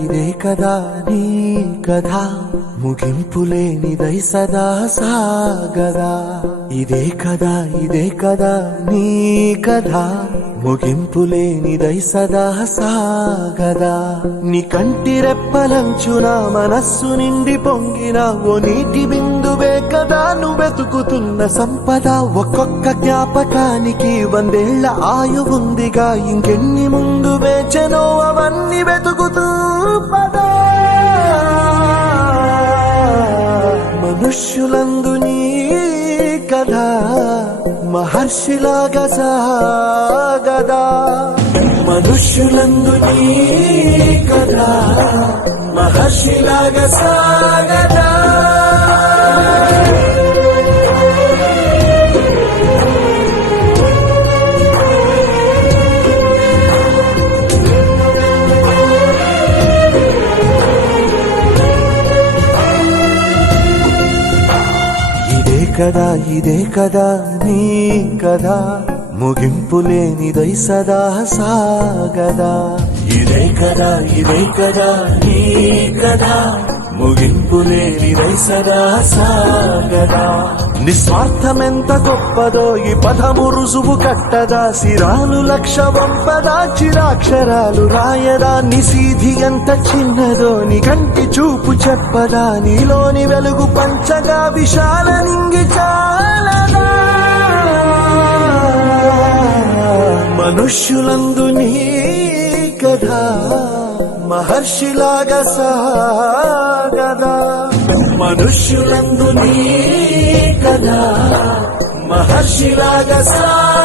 ఇదే కదా నీ కథ ముగింపులేనిదై సదా సాగదా. ఇదే కదా నీ కథ ముగింపులేనిదై సదా సాగదా. నీ కంటి రెప్పలంచున మనస్సు నిండి పొంగిన ఓ నీటి బిందువే కదా నువ్వెతుకుతున్న సంపద. ఒక్కొక్క జ్ఞాపకానికి 100 ఏళ్ల ఆయువుందిగా, ఇంకెన్ని ముందు వేచెనో అవన్నీ వెతుకుతూ పదా. మనుష్యులందు నీ కథ మహర్షిలాగా సాగదా. మనుష్యులందు నీ కథ మహర్షిలాగా సాగదా. ఇదే కదా నీ కథ ముగింపులేనిదై సదా సాగదా. ఇదే కదా నీ కథ ముగింపులేనిదై సదా సాగదా. నిస్వార్థమెంత గొప్పదో ఈ పదము రుజువు కట్టదా. సిరాలు 1,00,000 వంపదా, చిరాక్షరాలు రాయదా. నిశీధి ఎంత చిన్నదో నీ కంటి చూపు చెప్పదా. నీలోని వెలుగు పంచగా విశాల నింగి చాలదా. మనుష్యులందు నీ కథ మహర్షిలాగా సాగదా. మనుష్యులందు నీ కథ మహర్షిలాగా సాగదా.